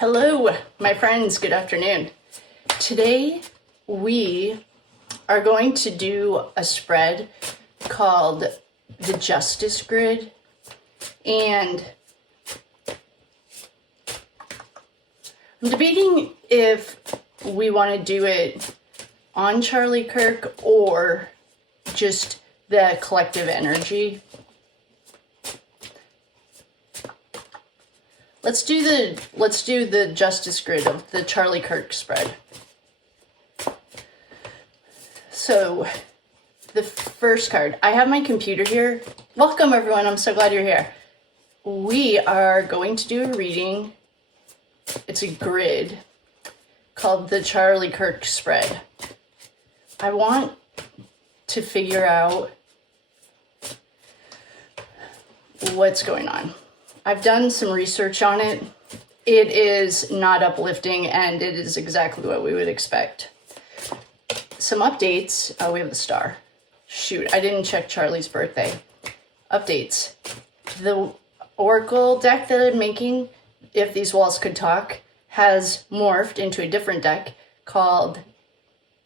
Hello, my friends, good afternoon. Today we are going to do a spread called the Justice Grid, and I'm debating if we want to do it on Charlie Kirk or just the collective energy. Let's do the Justice Grid of the Charlie Kirk spread. So, the first card. I have my computer here. Welcome everyone, I'm so glad you're here. We are going to do a reading. It's a grid called the Charlie Kirk spread. I want to figure out what's going on. I've done some research on it. It is not uplifting, and it is exactly what we would expect. Some updates. Oh, we have the star. Shoot, I didn't check Charlie's birthday. Updates. The Oracle deck that I'm making, If These Walls Could Talk, has morphed into a different deck called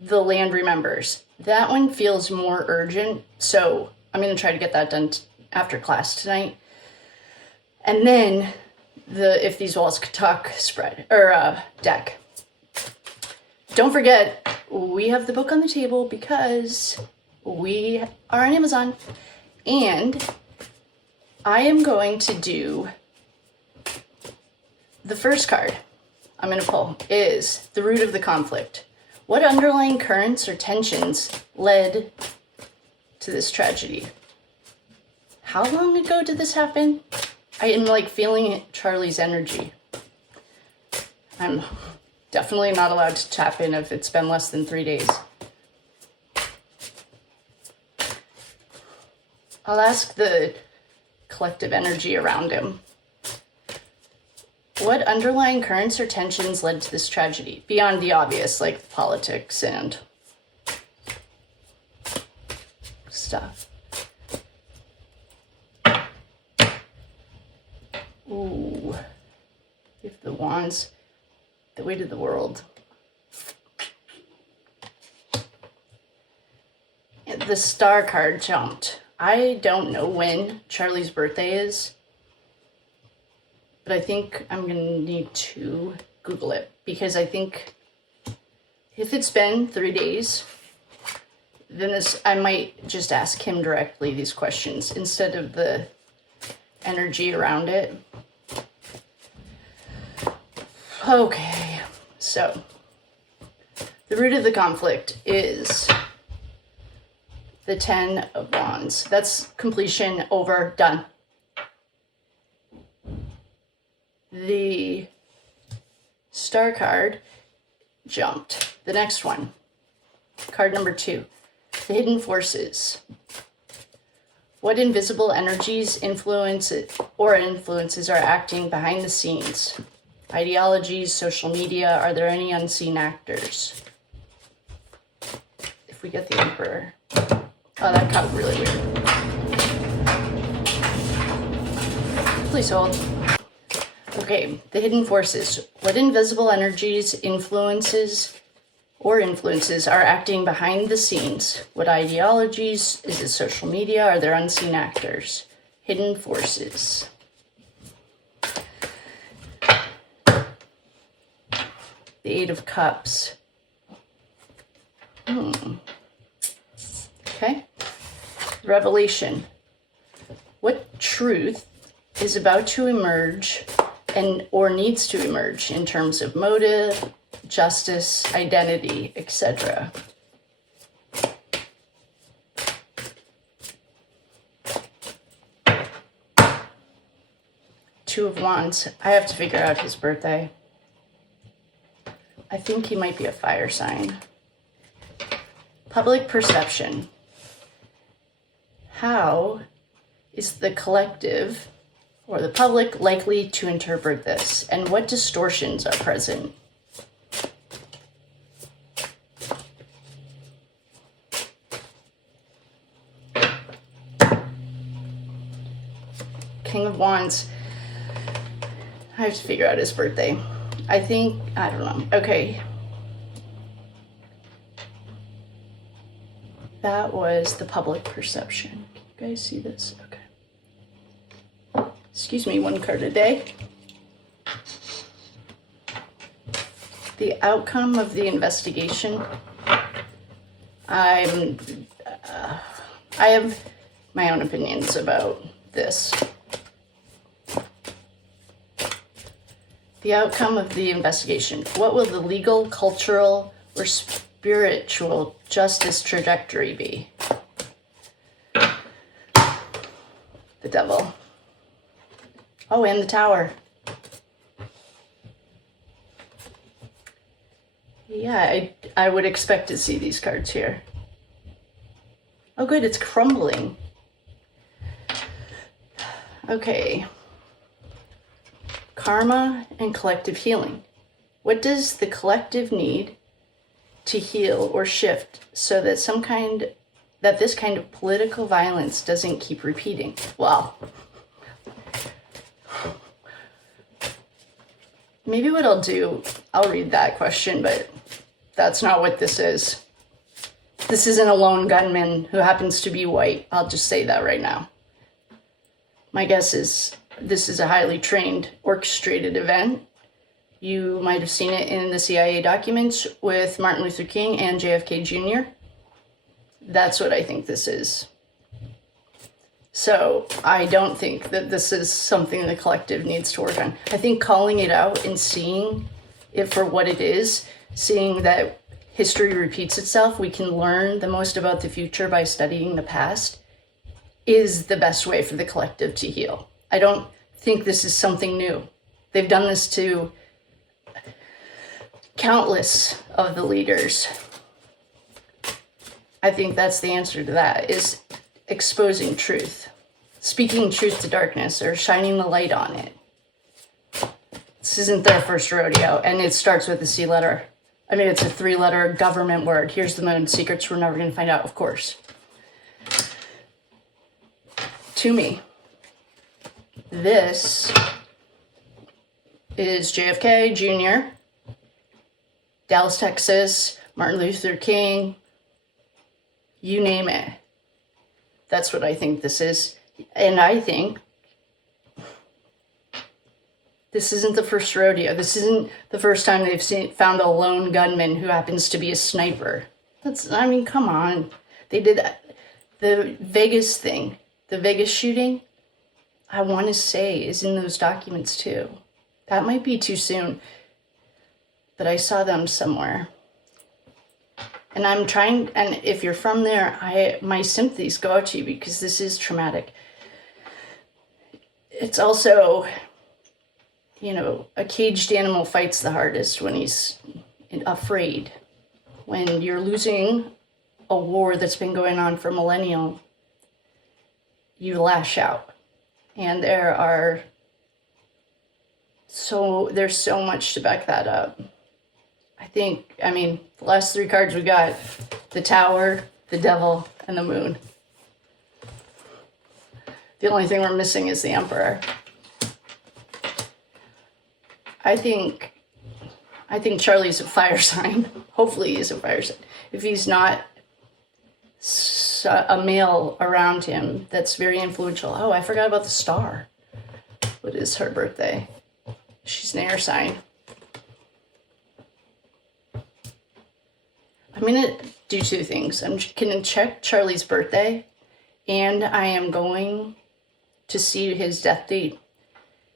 The Land Remembers. That one feels more urgent, so I'm going to try to get that done after class tonight. And then the If These Walls Could Talk spread, or deck. Don't forget, we have the book on the table because we are on Amazon. And I am going to do the first card I'm going to pull is the root of the conflict. What underlying currents or tensions led to this tragedy? How long ago did this happen? I am like feeling Charlie's energy. I'm definitely not allowed to tap in if it's been less than 3 days. I'll ask the collective energy around him. What underlying currents or tensions led to this tragedy? Beyond the obvious, like politics and stuff. Ooh, if the wands, the weight of the world. The star card jumped. I don't know when Charlie's birthday is, but I think I'm gonna need to Google it because I think if it's been 3 days, then I might just ask him directly these questions instead of the energy around it. Okay, so the root of the conflict is the 10 of Wands. That's completion, over, done. The star card jumped. The next one, card number 2, the hidden forces. What invisible energies, influences are acting behind the scenes? Ideologies, social media, are there any unseen actors? If we get the Emperor. Oh, that got really weird. Please hold. Okay, the hidden forces. What invisible energies, influences are acting behind the scenes? What ideologies? Is it social media? Are there unseen actors? Hidden forces. The 8 of Cups. Okay. Revelation. What truth is about to emerge or needs to emerge in terms of motive, justice, identity, etc.? Two of Wands. I have to figure out his birthday. I think he might be a fire sign. Public perception. How is the collective or the public likely to interpret this? And what distortions are present? King of Wands. I have to figure out his birthday. I think, I don't know. Okay. That was the public perception. Can you guys see this? Okay. Excuse me, one card a day. The outcome of the investigation. I have my own opinions about this. The outcome of the investigation. What will the legal, cultural, or spiritual justice trajectory be? The devil. Oh, and the tower. Yeah, I would expect to see these cards here. Oh, good, it's crumbling. Okay. Karma and collective healing. What does the collective need to heal or shift so that this kind of political violence doesn't keep repeating? Well, maybe what I'll do, I'll read that question, but that's not what this is. This isn't a lone gunman who happens to be white. I'll just say that right now. My guess is this is a highly trained, orchestrated event. You might have seen it in the CIA documents with Martin Luther King and JFK Jr. That's what I think this is. So I don't think that this is something the collective needs to work on. I think calling it out and seeing it for what it is, seeing that history repeats itself, we can learn the most about the future by studying the past, is the best way for the collective to heal. I don't think this is something new. They've done this to countless of the leaders. I think that's the answer to that, is exposing truth, speaking truth to darkness, or shining the light on it. This isn't their first rodeo, and it starts with a C letter. I mean, it's a 3-letter government word. Here's the moon. Secrets we're never going to find out, of course. To me, this is JFK Jr., Dallas, Texas, Martin Luther King, you name it. That's what I think this is. And I think this isn't the first rodeo. This isn't the first time they've found a lone gunman who happens to be a sniper. I mean, come on. They did that. The Vegas thing, the Vegas shooting, I want to say is in those documents too. That might be too soon, but I saw them somewhere. And I'm trying, and if you're from there, my sympathies go out to you because this is traumatic. It's also, a caged animal fights the hardest when he's afraid. When you're losing a war that's been going on for millennia, you lash out. And there's so much to back that up. The last 3 cards we got, the Tower, the Devil, and the Moon. The only thing we're missing is the Emperor. I think Charlie's a fire sign. Hopefully he's a fire sign. If he's not, a male around him that's very influential. Oh, I forgot about the star. What is her birthday? She's an air sign. I'm going to do 2 things. I'm going to check Charlie's birthday, and I am going to see his death date.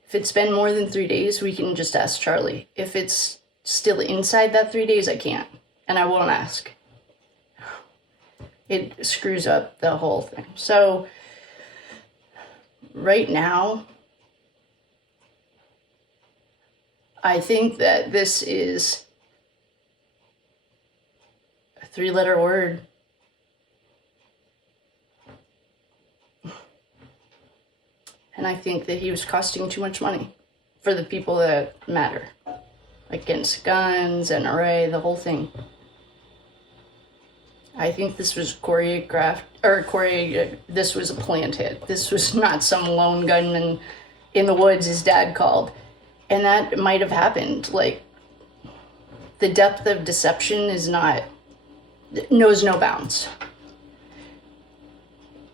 If it's been more than 3 days, we can just ask Charlie. If it's still inside that 3 days, I can't, and I won't ask. It screws up the whole thing. So, right now, I think that this is a 3-letter word. And I think that he was costing too much money for the people that matter. Against guns, NRA, the whole thing. I think this was choreographed, this was a planned hit. This was not some lone gunman in the woods his dad called. And that might have happened. Like, the depth of deception knows no bounds.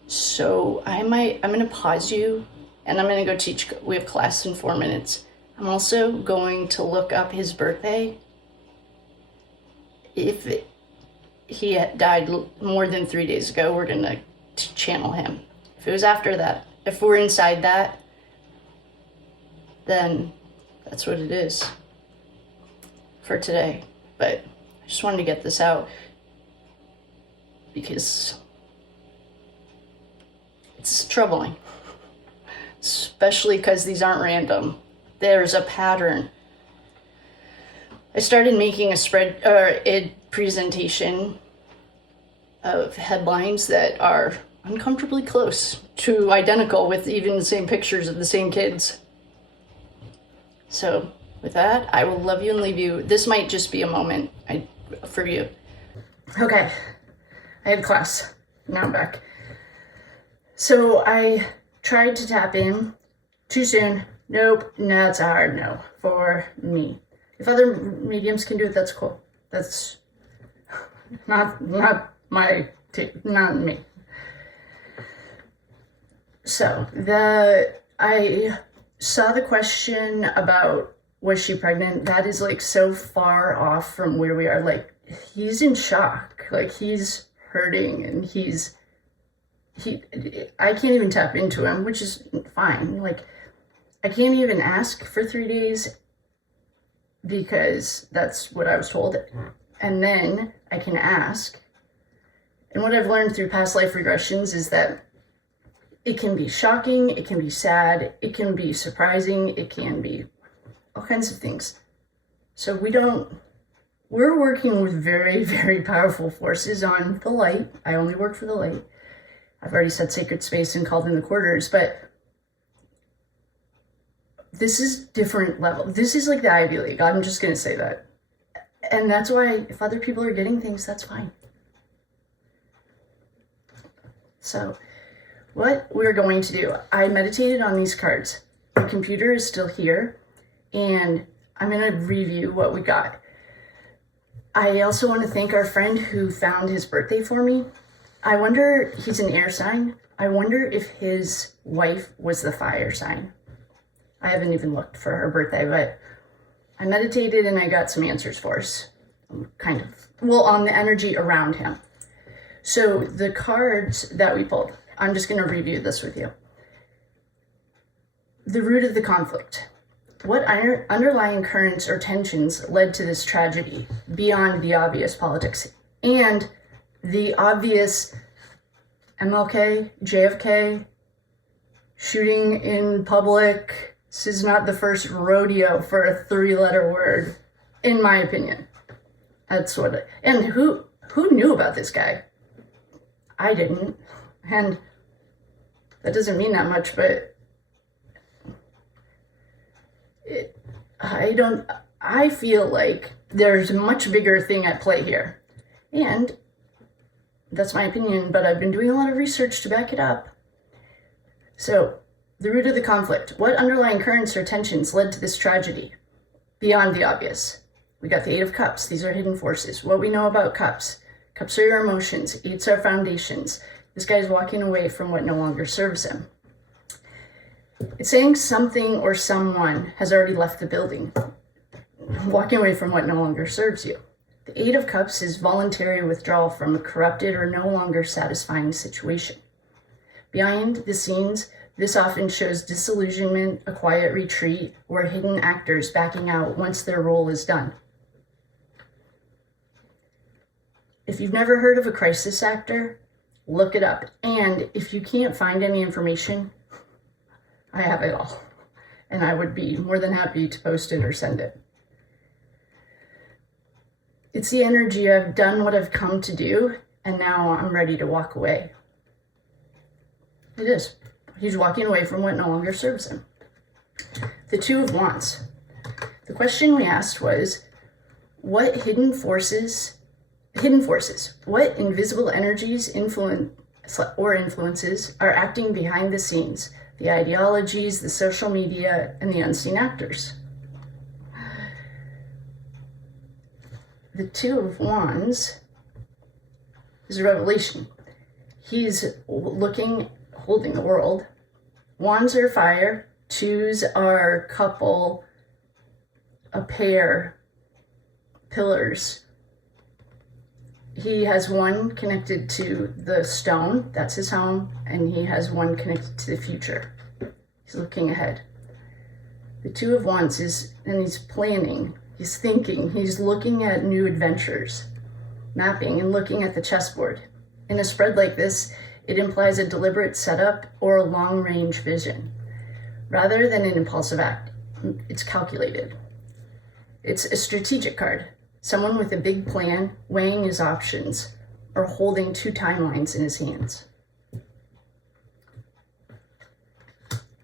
So I'm going to pause you, and I'm going to go teach. We have class in 4 minutes. I'm also going to look up his birthday. If he had died more than 3 days ago, we're going to channel him. If it was after that, if we're inside that, then that's what it is for today. But I just wanted to get this out because it's troubling, especially because these aren't random. There's a pattern. I started making a presentation of headlines that are uncomfortably close to identical with even the same pictures of the same kids. So with that, I will love you and leave you. This might just be a moment for you. Okay, I had class. Now I'm back. So I tried to tap in. Too soon. Nope, that's a hard no for me. If other mediums can do it, that's cool. That's not my not me. So I saw the question about was she pregnant. That is like so far off from where we are. Like, he's in shock. Like, he's hurting, and I can't even tap into him, which is fine. Like, I can't even ask for 3 days because that's what I was told. And then I can ask. And what I've learned through past life regressions is that it can be shocking, it can be sad, it can be surprising, it can be all kinds of things. So we're working with very, very powerful forces on the light. I only work for the light. I've already said sacred space and called in the quarters, but this is different level. This is like the Ivy League. I'm just going to say that. And that's why if other people are getting things, that's fine. So what we're going to do, I meditated on these cards. The computer is still here, and I'm going to review what we got. I also want to thank our friend who found his birthday for me. I wonder, he's an air sign. I wonder if his wife was the fire sign. I haven't even looked for her birthday, but I meditated and I got some answers for us. Kind of. Well, on the energy around him. So the cards that we pulled, I'm just going to review this with you. The root of the conflict. What underlying currents or tensions led to this tragedy beyond the obvious politics and the obvious MLK, JFK, shooting in public? This is not the first rodeo for a 3-letter word, in my opinion. That's what and who knew about this guy? I didn't. And that doesn't mean that much, but I feel like there's a much bigger thing at play here. And that's my opinion, but I've been doing a lot of research to back it up. So, the root of the conflict. What underlying currents or tensions led to this tragedy? Beyond the obvious. We got the Eight of Cups. These are hidden forces. What we know about cups. Cups are your emotions. Eights are foundations. This guy's walking away from what no longer serves him. It's saying something or someone has already left the building. Walking away from what no longer serves you. The Eight of Cups is voluntary withdrawal from a corrupted or no longer satisfying situation. Behind the scenes, this often shows disillusionment, a quiet retreat, or hidden actors backing out once their role is done. If you've never heard of a crisis actor, look it up. And if you can't find any information, I have it all. And I would be more than happy to post it or send it. It's the energy I've done what I've come to do, and now I'm ready to walk away. It is. He's walking away from what no longer serves him. The Two of Wands. The question we asked was, what hidden forces, what invisible energies, influences are acting behind the scenes, the ideologies, the social media, and the unseen actors? The Two of Wands is a revelation. He's holding the world. Wands are fire. Twos are couple, a pair, pillars. He has one connected to the stone, that's his home, and he has one connected to the future. He's looking ahead. The Two of Wands he's planning, he's thinking, he's looking at new adventures, mapping and looking at the chessboard. In a spread like this, it implies a deliberate setup or a long-range vision. Rather than an impulsive act, it's calculated. It's a strategic card. Someone with a big plan, weighing his options, or holding two timelines in his hands.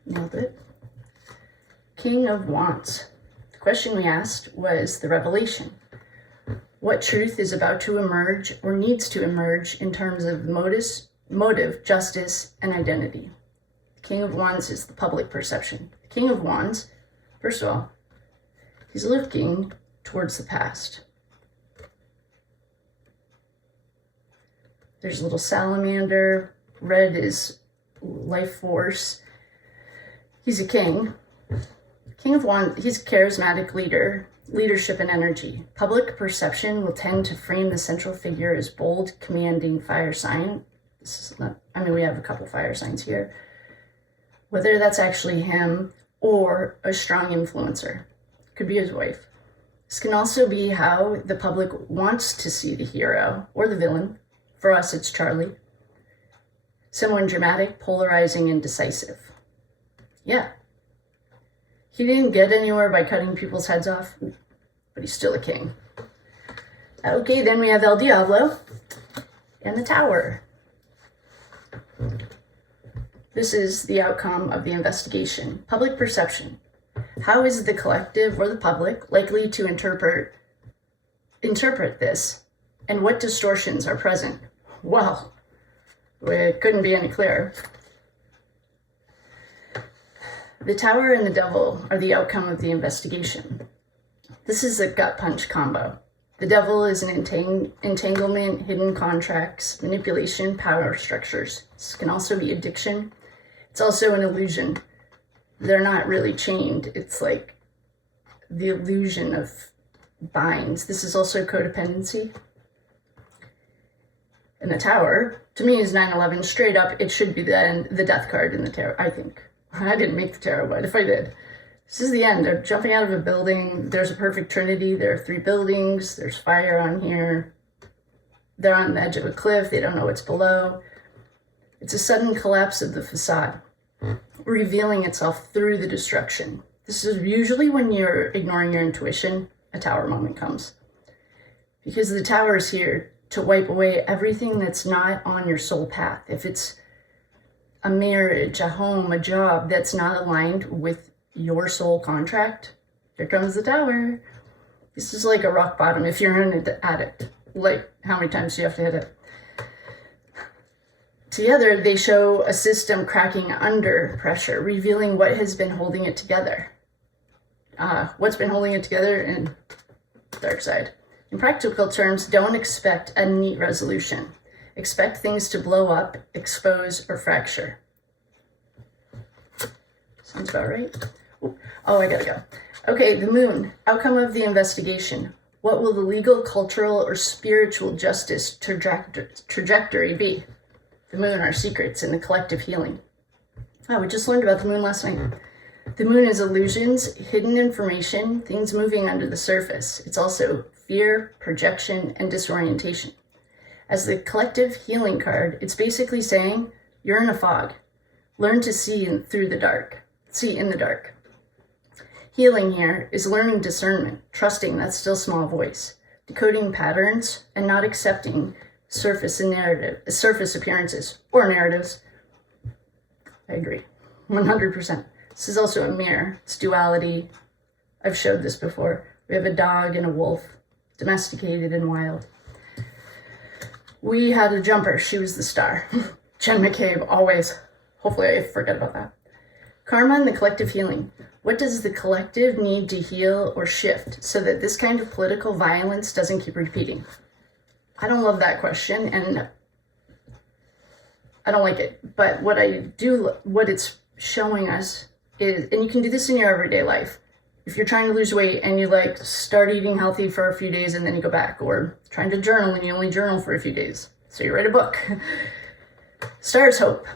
Nailed it. King of Wands. The question we asked was the revelation. What truth is about to emerge or needs to emerge in terms of motive, justice, and identity? The King of Wands is the public perception. The King of Wands, first of all, he's looking towards the past. There's a little salamander. Red is life force. He's a king. King of Wands, he's a charismatic leader, leadership and energy. Public perception will tend to frame the central figure as bold, commanding fire sign. This is not, we have a couple fire signs here. Whether that's actually him or a strong influencer. Could be his wife. This can also be how the public wants to see the hero or the villain. For us, it's Charlie. Someone dramatic, polarizing, and decisive. Yeah. He didn't get anywhere by cutting people's heads off, but he's still a king. Okay, then we have El Diablo and the Tower. This is the outcome of the investigation. Public perception. How is the collective or the public likely to interpret this? And what distortions are present? Well, it couldn't be any clearer. The Tower and the Devil are the outcome of the investigation. This is a gut punch combo. The Devil is an entanglement, hidden contracts, manipulation, power structures. This can also be addiction. It's also an illusion. They're not really chained. It's like the illusion of binds. This is also codependency. And the Tower, to me, is 9/11. Straight up, it should be the death card in the tarot, I think. I didn't make the tarot, but if I did. This is the end. They're jumping out of a building. There's a perfect trinity. There are 3 buildings. There's fire on here. They're on the edge of a cliff. They don't know what's below. It's a sudden collapse of the facade, revealing itself through the destruction. This is usually when you're ignoring your intuition, a Tower moment comes. Because the Tower is here to wipe away everything that's not on your soul path. If it's a marriage, a home, a job that's not aligned with your soul contract, here comes the Tower. This is like a rock bottom if you're an addict. Like, how many times do you have to hit it? Together, they show a system cracking under pressure, revealing what has been holding it together. What's been holding it together in dark side. In practical terms, don't expect a neat resolution. Expect things to blow up, expose, or fracture. Sounds about right. Oh, I gotta go. Okay, the Moon. Outcome of the investigation. What will the legal, cultural, or spiritual justice trajectory be? The Moon, our secrets, and the collective healing. Oh, we just learned about the Moon last night. The Moon is illusions, hidden information, things moving under the surface. It's also fear, projection, and disorientation. As the collective healing card, it's basically saying, you're in a fog. Learn to see in the dark. Healing here is learning discernment, trusting that still small voice, decoding patterns, and not accepting surface appearances or narratives. I agree, 100%. This is also a mirror. It's duality. I've showed this before. We have a dog and a wolf, domesticated and wild. We had a jumper. She was the star. Jen McCabe, always. Hopefully I forget about that. Karma and the collective healing. What does the collective need to heal or shift so that this kind of political violence doesn't keep repeating? I don't love that question, and I don't like it. But what it's showing us is, and you can do this in your everyday life. If you're trying to lose weight and you like start eating healthy for a few days and then you go back, or trying to journal and you only journal for a few days, so you write a book. Stars hope.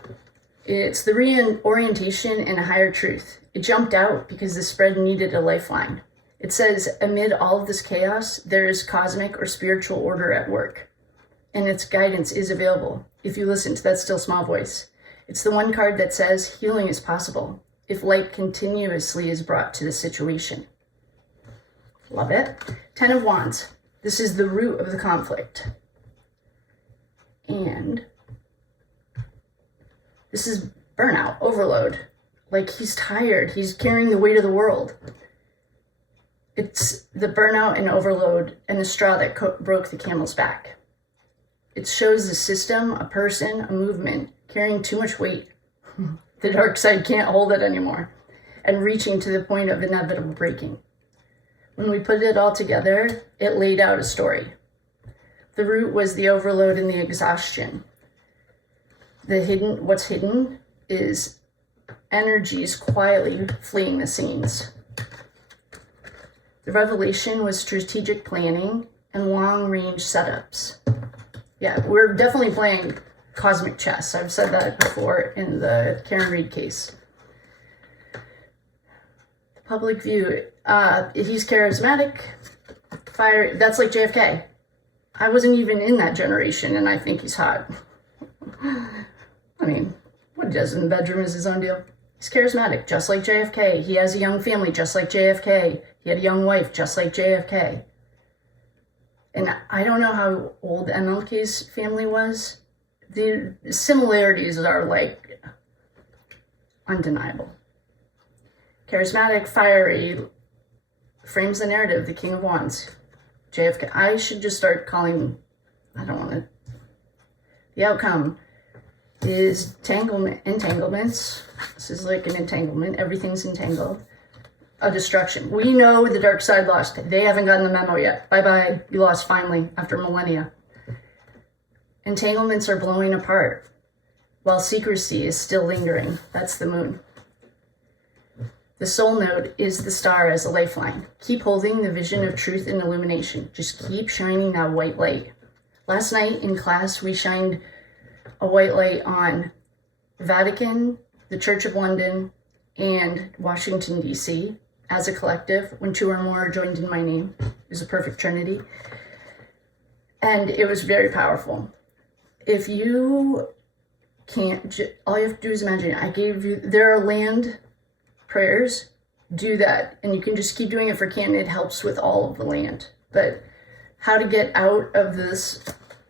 It's the reorientation and a higher truth. It jumped out because the spread needed a lifeline. It says, amid all of this chaos, there is cosmic or spiritual order at work. And its guidance is available if you listen to that still small voice. It's the one card that says healing is possible if light continuously is brought to the situation. Love it. 10 of Wands. This is the root of the conflict. And this is burnout, overload. Like, he's tired. He's carrying the weight of the world. It's the burnout and overload and the straw that broke the camel's back. It shows the system, a person, a movement carrying too much weight. The dark side can't hold it anymore, and reaching to the point of inevitable breaking. When we put it all together, it laid out a story. The root was the overload and the exhaustion. What's hidden is energies quietly fleeing the scenes. The revelation was strategic planning and long-range setups. Yeah, we're definitely playing cosmic chess. I've said that before in the Karen Reed case. The public view, he's charismatic, fire. That's like JFK. I wasn't even in that generation, and I think he's hot. I mean, what he does in the bedroom is his own deal. He's charismatic, just like JFK. He has a young family, just like JFK. He had a young wife, just like JFK. And I don't know how old MLK's family was. The similarities are like undeniable. Charismatic, fiery, frames the narrative, the King of Wands. JFK. I should just start calling, I don't want to. The outcome is entanglements. This is like an entanglement. Everything's entangled. A destruction. We know the dark side lost. They haven't gotten the memo yet. Bye-bye. You lost finally after millennia. Entanglements are blowing apart while secrecy is still lingering. That's the moon. The soul node is the star as a lifeline. Keep holding the vision of truth and illumination. Just keep shining that white light. Last night in class, we shined a white light on the Vatican, the Church of London, and Washington, D.C. as a collective. When two or more are joined in my name, is a perfect trinity. And it was very powerful. If you can't, all you have to do is imagine. I gave you, there are land prayers. Do that. And you can just keep doing it for Canton. It helps with all of the land. But how to get out of this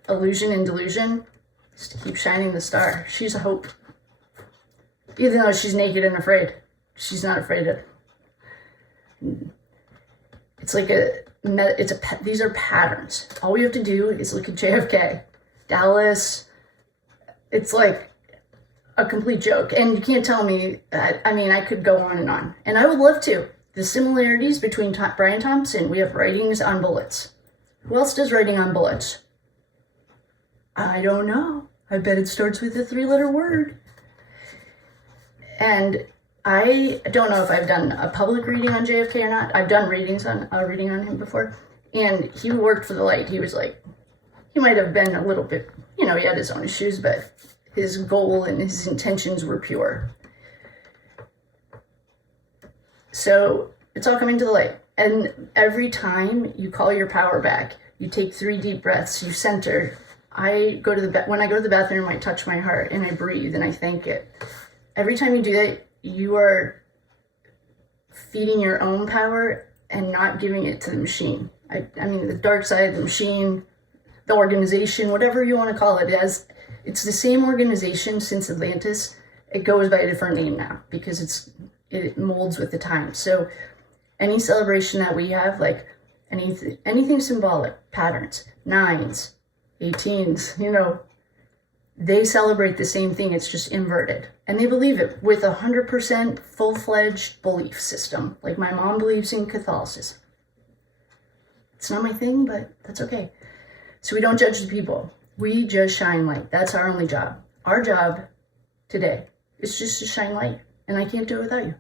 illusion and delusion is to keep shining the star. She's a hope. Even though she's naked and afraid, she's not afraid of. It's like these are patterns. All we have to do is look at JFK, Dallas. It's like a complete joke. And you can't tell me that. I mean, I could go on. And I would love to. The similarities between Brian Thompson, we have writings on bullets. Who else does writing on bullets? I don't know. I bet it starts with a 3-letter word. And I don't know if I've done a public reading on JFK or not. I've done reading on him before. And he worked for the light. He was like, he might have been a little bit, he had his own issues, but his goal and his intentions were pure. So it's all coming to the light. And every time you call your power back, you take 3 deep breaths, you center. When I go to the bathroom, I touch my heart and I breathe and I thank it. Every time you do that, you are feeding your own power and not giving it to the machine. I mean, the dark side of the machine, the organization, whatever you want to call it, it's the same organization since Atlantis. It goes by a different name now because it molds with the time. So any celebration that we have, like anything symbolic, patterns, 9s, 18s, they celebrate the same thing. It's just inverted. And they believe it with 100% full-fledged belief system. Like my mom believes in Catholicism. It's not my thing, but that's okay. So we don't judge the people. We just shine light. That's our only job. Our job today is just to shine light. And I can't do it without you.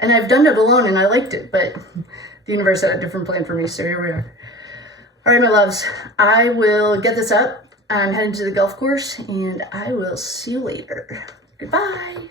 And I've done it alone and I liked it, but the universe had a different plan for me, so here we are. All right, my loves, I will get this up. I'm heading to the golf course and I will see you later. Goodbye.